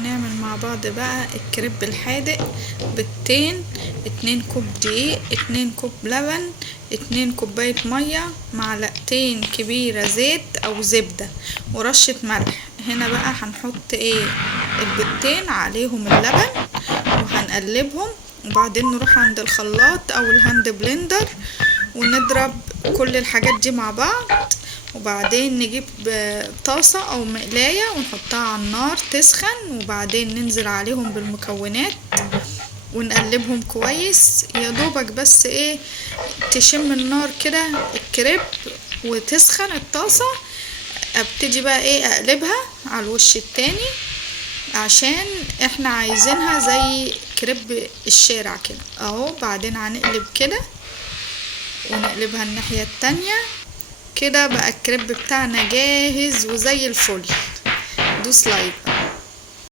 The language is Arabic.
هنعمل مع بعض بقى الكريب الحادق. بيضتين، 2 كوب دقيق، 2 كوب لبن، 2 كوباية مية، معلقتين كبيرة زيت او زبدة، ورشة ملح. هنا بقى هنحط البيضتين عليهم اللبن وهنقلبهم، وبعدين نروح عند الخلاط او الهاند بلندر ونضرب كل الحاجات دي مع بعض. وبعدين نجيب طاسة او مقلاية ونحطها على النار تسخن، وبعدين ننزل عليهم بالمكونات ونقلبهم كويس، يا دوبك بس تشم النار كده الكريب وتسخن الطاسة. ابتدي بقى اقلبها على الوش التاني عشان احنا عايزينها زي كريب الشارع كده اهو. بعدين هنقلب كده ونقلبها الناحية التانية كده. بقى الكريب بتاعنا جاهز وزي الفل. دوس لايك.